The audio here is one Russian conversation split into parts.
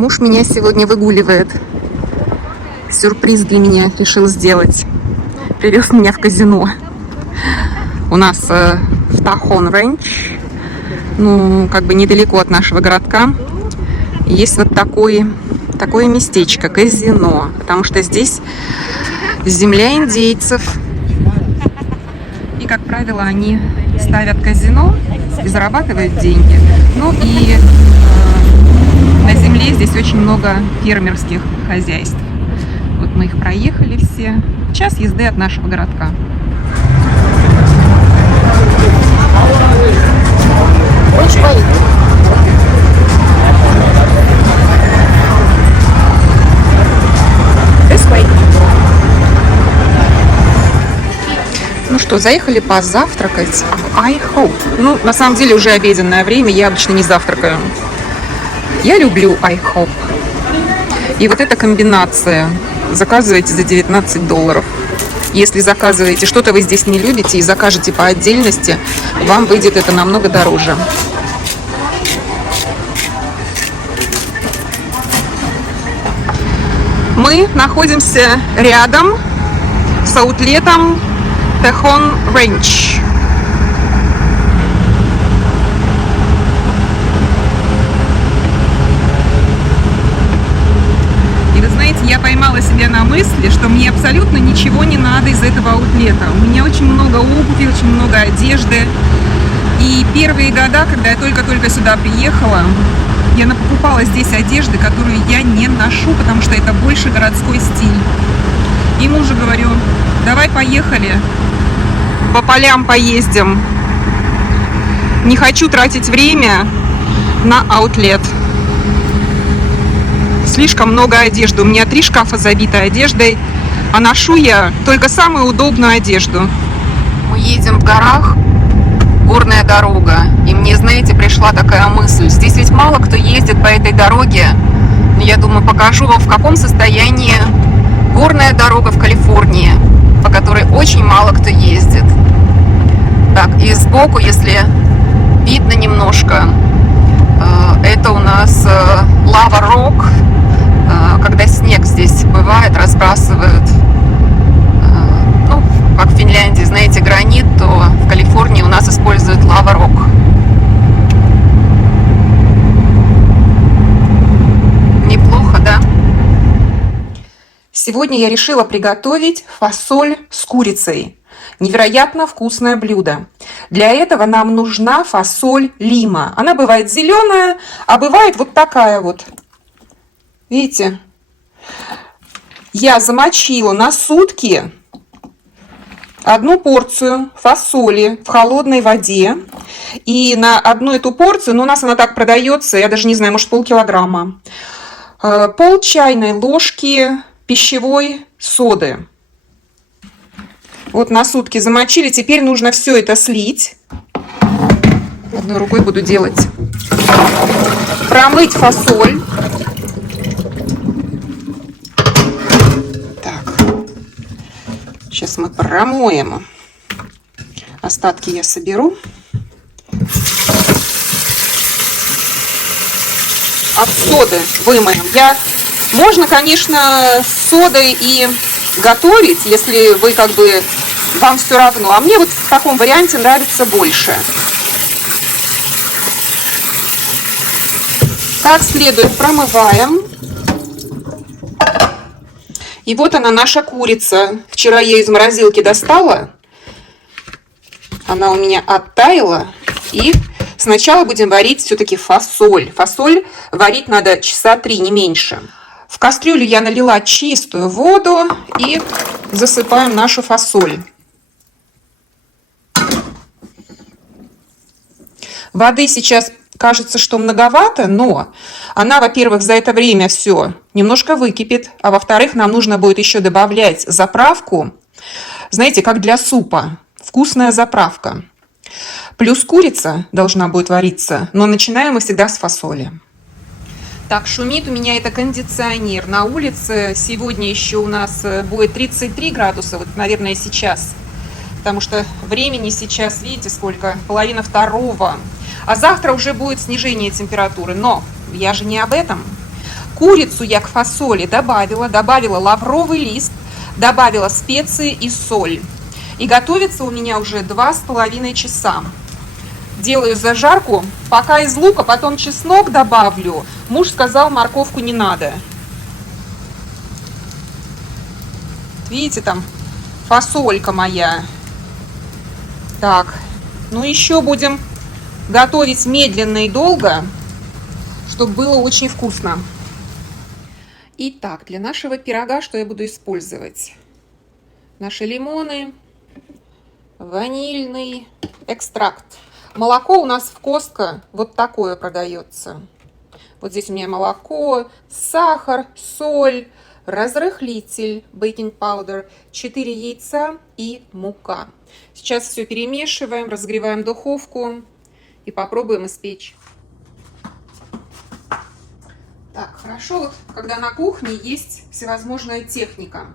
Муж меня сегодня выгуливает. Сюрприз для меня решил сделать. Привез меня в казино. У нас в Тахон Рэнч, ну, как бы недалеко от нашего городка, есть вот такое местечко, казино. Потому что здесь земля индейцев. И, как правило, они ставят казино и зарабатывают деньги. Ну и на земле здесь очень много фермерских хозяйств. Вот мы их проехали все. Час езды от нашего городка. Ну что, заехали позавтракать в IHOP. Ну, на самом деле уже обеденное время, я обычно не завтракаю. Я люблю IHOP. И вот эта комбинация. Заказываете за $19. Если заказываете что-то вы здесь не любите и закажете по отдельности, вам выйдет это намного дороже. Мы находимся рядом с аутлетом Тахон Рэнч. И вы знаете, я поймала себя на мысли, что мне абсолютно ничего не надо из этого аутлета. У меня очень много обуви, очень много одежды. И первые года, когда я только-только сюда приехала, я покупала здесь одежды, которую я не ношу, потому что это больше городской стиль. И мужу говорю: давай поехали, по полям поездим. Не хочу тратить время на аутлет. Слишком много одежды. У меня 3 шкафа забиты одеждой, а ношу я только самую удобную одежду. Мы едем в горах, горная дорога. И мне, знаете, пришла такая мысль. Здесь ведь мало кто ездит по этой дороге. Но я думаю, покажу вам, в каком состоянии горная дорога в Калифорнии, по которой очень мало кто ездит. Так, и сбоку, если видно немножко, это у нас Лава Рок. Когда снег здесь бывает, разбрасывают, ну, как в Финляндии, знаете, гранит, то в Калифорнии у нас используют Лава Рок. Неплохо, да? Сегодня я решила приготовить фасоль с курицей. Невероятно вкусное блюдо. Для этого нам нужна фасоль лима. Она бывает зеленая, а бывает вот такая вот. Видите? Я замочила на сутки 1 порцию фасоли в холодной воде. И на одну эту порцию, ну у нас она так продается, я даже не знаю, может полкилограмма, пол чайной ложки пищевой соды. Вот на сутки замочили. Теперь нужно все это слить. Одной рукой буду делать. Промыть фасоль. Так. Сейчас мы промоем. Остатки я соберу. От соды вымоем. Можно, конечно, с содой и готовить, если вы как бы вам все равно. А мне вот в таком варианте нравится больше. Как следует промываем. И вот она, наша курица. Вчера я из морозилки достала. Она у меня оттаяла. И сначала будем варить все-таки фасоль. Фасоль варить надо 3 часа, не меньше. В кастрюлю я налила чистую воду и засыпаем нашу фасоль. Воды сейчас кажется, что многовато, но она, во-первых, за это время все немножко выкипит, а во-вторых, нам нужно будет еще добавлять заправку, знаете, как для супа, вкусная заправка. Плюс курица должна будет вариться, но начинаем мы всегда с фасоли. Так, шумит у меня это кондиционер. На улице сегодня еще у нас будет 33 градуса, вот, наверное, сейчас. Потому что времени сейчас, видите, сколько? 1:30. А завтра уже будет снижение температуры. Но я же не об этом. Курицу я к фасоли добавила лавровый лист, добавила специи и соль. И готовится у меня уже 2,5 часа. Делаю зажарку, пока из лука, потом чеснок добавлю. Муж сказал, морковку не надо. Видите, там фасолька моя. Так, ну еще будем готовить медленно и долго, чтобы было очень вкусно. Итак, для нашего пирога что я буду использовать? Наши лимоны, ванильный экстракт. Молоко у нас в Costco вот такое продается. Вот здесь у меня молоко, сахар, соль, разрыхлитель, бейкинг паудер, 4 яйца и мука. Сейчас все перемешиваем, разогреваем духовку и попробуем испечь. Так, хорошо, вот когда на кухне есть всевозможная техника.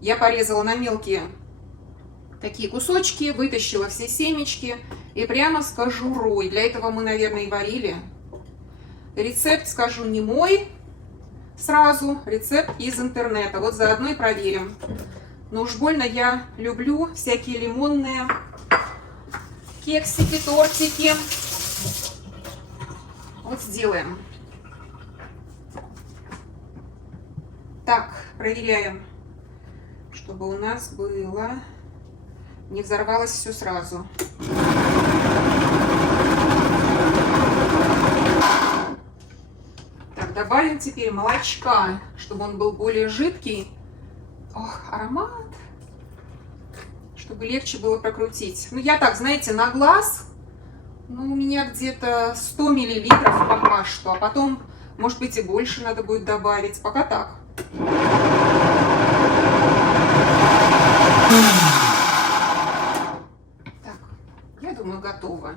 Я порезала на мелкие такие кусочки, вытащила все семечки и прямо с кожурой. Для этого мы, наверное, и варили. Рецепт, скажу, не мой сразу, рецепт из интернета. Вот заодно и проверим. Но уж больно я люблю всякие лимонные кексики, тортики. Вот сделаем. Так, проверяем, чтобы у нас было, не взорвалось все сразу. Так, добавим теперь молочка, чтобы он был более жидкий. Ох, аромат! Чтобы легче было прокрутить. Ну, я так, знаете, на глаз, ну, у меня где-то 100 миллилитров пока что, а потом, может быть, и больше надо будет добавить. Пока так. Так, я думаю, готово.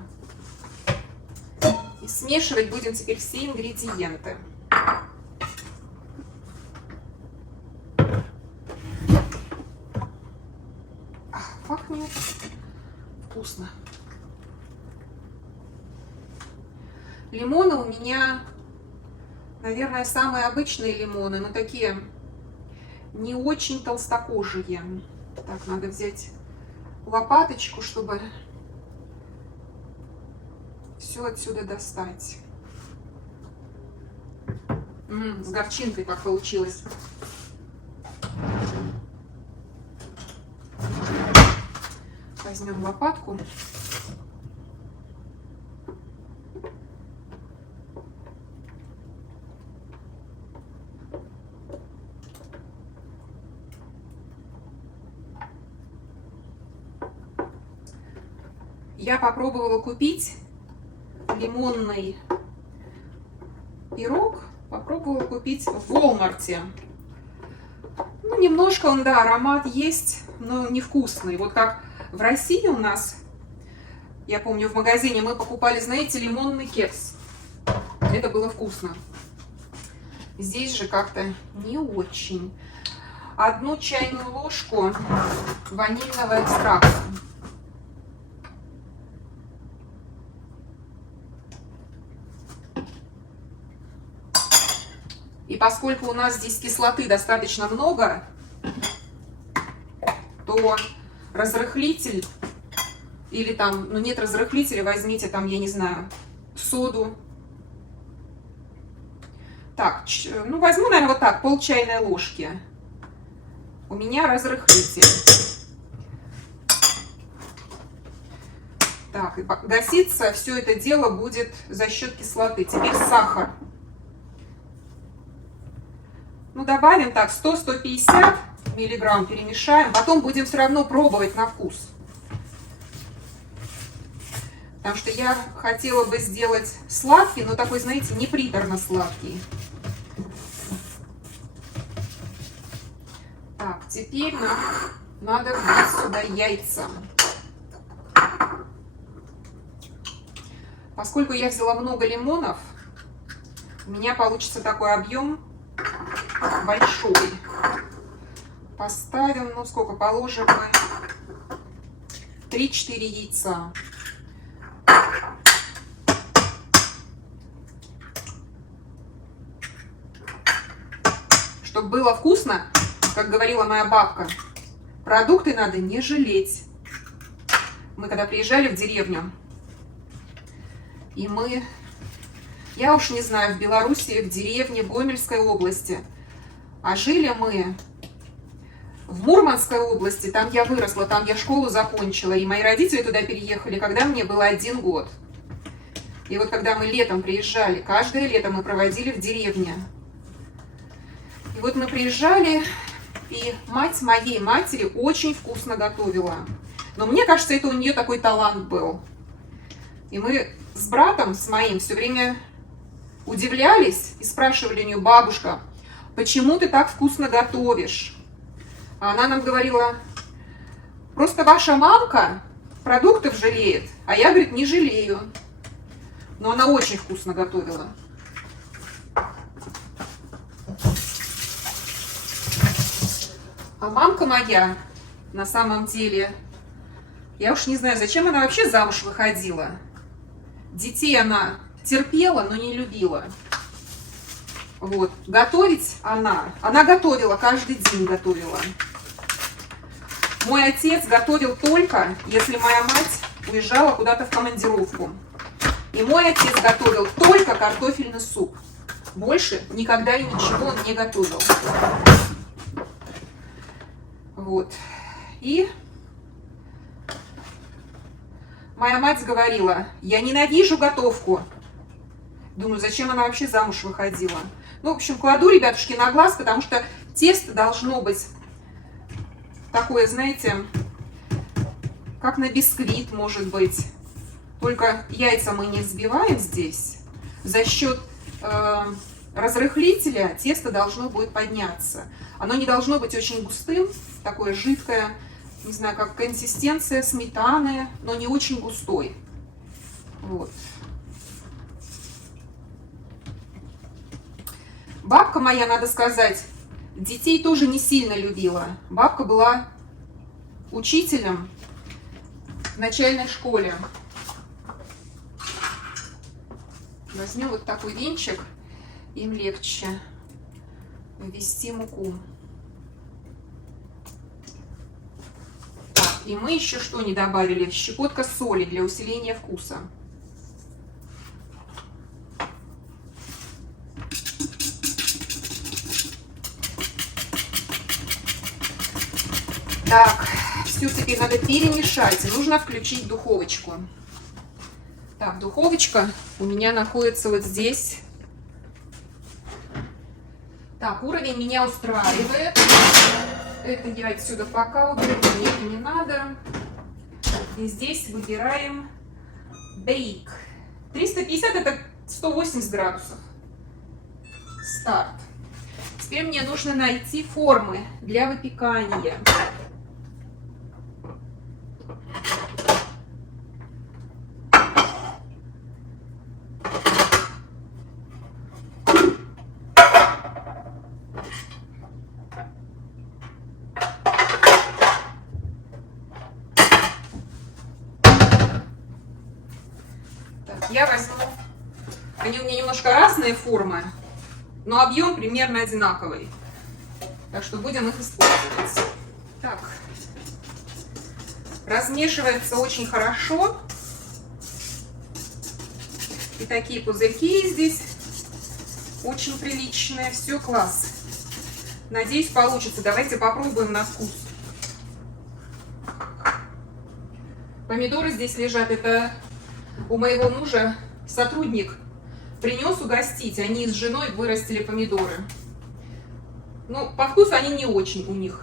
И смешивать будем теперь все ингредиенты. Пахнет вкусно. Лимоны у меня, наверное, самые обычные лимоны, но такие не очень толстокожие. Так, надо взять лопаточку, чтобы все отсюда достать. С горчинкой как получилось. Возьмем лопатку. Я попробовала купить лимонный пирог. Попробовала купить в Walmart. Ну, немножко он, да, аромат есть, но невкусный. Вот как в России у нас, я помню, в магазине мы покупали, знаете, лимонный кекс. Это было вкусно. Здесь же как-то не очень. 1 чайную ложку ванильного экстракта. И поскольку у нас здесь кислоты достаточно много, то разрыхлитель или там, ну нет разрыхлителя, возьмите там, я не знаю, соду. Так, ну возьму, наверное, вот так, пол чайной ложки. У меня разрыхлитель. Так, и гаситься все это дело будет за счет кислоты. Теперь сахар. Ну, добавим так, 100-150 миллиграмм, перемешаем. Потом будем все равно пробовать на вкус. Потому что я хотела бы сделать сладкий, но такой, знаете, не приторно сладкий. Так, теперь нам надо влить сюда яйца. Поскольку я взяла много лимонов, у меня получится такой объем большой. Поставим, ну сколько, положим мы 3-4 яйца. Чтобы было вкусно, как говорила моя бабка, продукты надо не жалеть. Мы когда приезжали в деревню, и я уж не знаю, в Белоруссии, в деревне, в Гомельской области, а жили мы в Мурманской области, там я выросла, там я школу закончила, и мои родители туда переехали, когда мне было 1 год. И вот когда мы летом приезжали, каждое лето мы проводили в деревне. И вот мы приезжали, и мать моей матери очень вкусно готовила. Но мне кажется, это у нее такой талант был. И мы с братом, с моим, все время удивлялись и спрашивали у нее: бабушка, почему ты так вкусно готовишь? А она нам говорила: просто ваша мамка продуктов жалеет, а я, говорит, не жалею. Но она очень вкусно готовила. А мамка моя, на самом деле, я уж не знаю, зачем она вообще замуж выходила. Детей она терпела, но не любила. Вот. Готовить она готовила, каждый день готовила. Мой отец готовил только, если моя мать уезжала куда-то в командировку. И мой отец готовил только картофельный суп. Больше никогда и ничего он не готовил. Вот. И моя мать говорила: я ненавижу готовку. Думаю, зачем она вообще замуж выходила? Ну, в общем, кладу, ребятушки, на глаз, потому что тесто должно быть такое, знаете, как на бисквит, может быть. Только яйца мы не взбиваем здесь. За счет разрыхлителя тесто должно будет подняться. Оно не должно быть очень густым, такое жидкое, не знаю, как консистенция сметаны, но не очень густой. Вот. Бабка моя, надо сказать, детей тоже не сильно любила. Бабка была учителем в начальной школе. Возьмем вот такой венчик, им легче ввести муку. Так, и мы еще что не добавили? Щепотка соли для усиления вкуса. Так, все теперь надо перемешать. Нужно включить духовочку. Так, духовочка у меня находится вот здесь. Так, уровень меня устраивает. Это я отсюда пока уберу, мне это не надо. И здесь выбираем бейк. 350 это 180 градусов. Старт. Теперь мне нужно найти формы для выпекания. Я возьму, они у меня немножко разные формы, но объем примерно одинаковый. Так что будем их использовать. Так, размешивается очень хорошо. И такие пузырьки здесь очень приличные. Все, класс. Надеюсь, получится. Давайте попробуем на вкус. Помидоры здесь лежат. Это у моего мужа сотрудник принес угостить. Они с женой вырастили помидоры. Ну, по вкусу они не очень у них.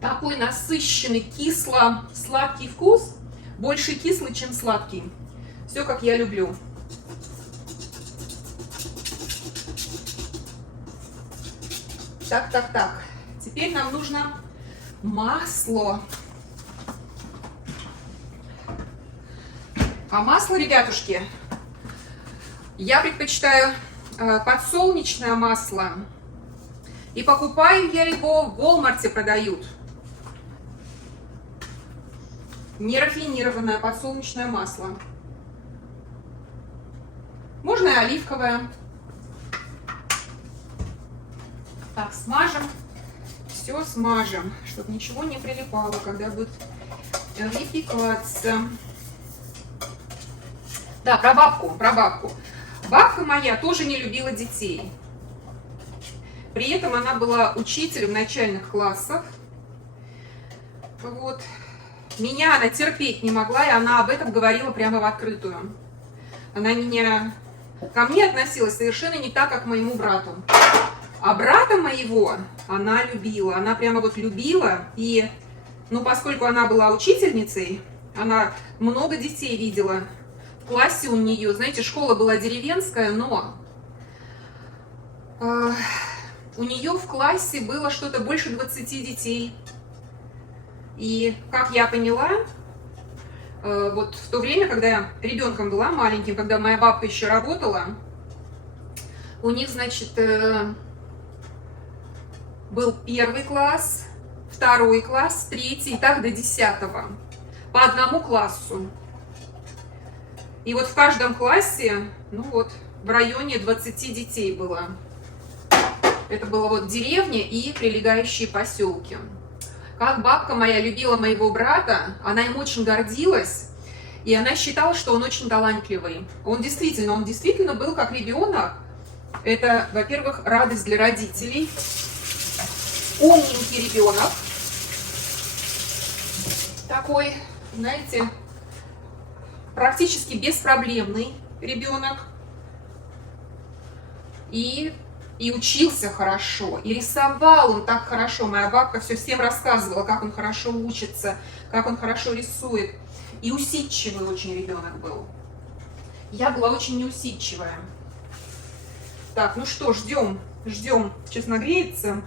Такой насыщенный, кисло-сладкий вкус. Больше кислый, чем сладкий. Все, как я люблю. Так. Теперь нам нужно масло. А масло, ребятушки, я предпочитаю подсолнечное масло. И покупаю я его в Walmart, продают. Нерафинированное подсолнечное масло. Можно и оливковое. Так, смажем. Все смажем, чтобы ничего не прилипало, когда будет выпекаться. Да, про бабку. Бабка моя тоже не любила детей. При этом она была учителем начальных классов. Вот. Меня она терпеть не могла, и она об этом говорила прямо в открытую. Она ко мне относилась совершенно не так, как к моему брату. А брата моего она любила. Она прямо вот любила. И, поскольку она была учительницей, она много детей видела. В классе у нее, знаете, школа была деревенская, но у нее в классе было что-то больше 20 детей. И, как я поняла, вот в то время, когда я ребенком была, маленьким, когда моя бабка еще работала, у них, значит, был 1 класс, 2 класс, 3 и так до 10. По одному классу. И вот в каждом классе, в районе 20 детей было. Это было вот деревня и прилегающие поселки. Как бабка моя любила моего брата, она им очень гордилась, и она считала, что он очень талантливый. Он действительно был как ребенок. Это, во-первых, радость для родителей. Умненький ребенок. Такой, знаете, практически беспроблемный ребенок. И учился хорошо, и рисовал он так хорошо. Моя бабка все всем рассказывала, как он хорошо учится, как он хорошо рисует. И усидчивый очень ребенок был. Я была очень неусидчивая. Так, ну что, ждем. Сейчас нагреется.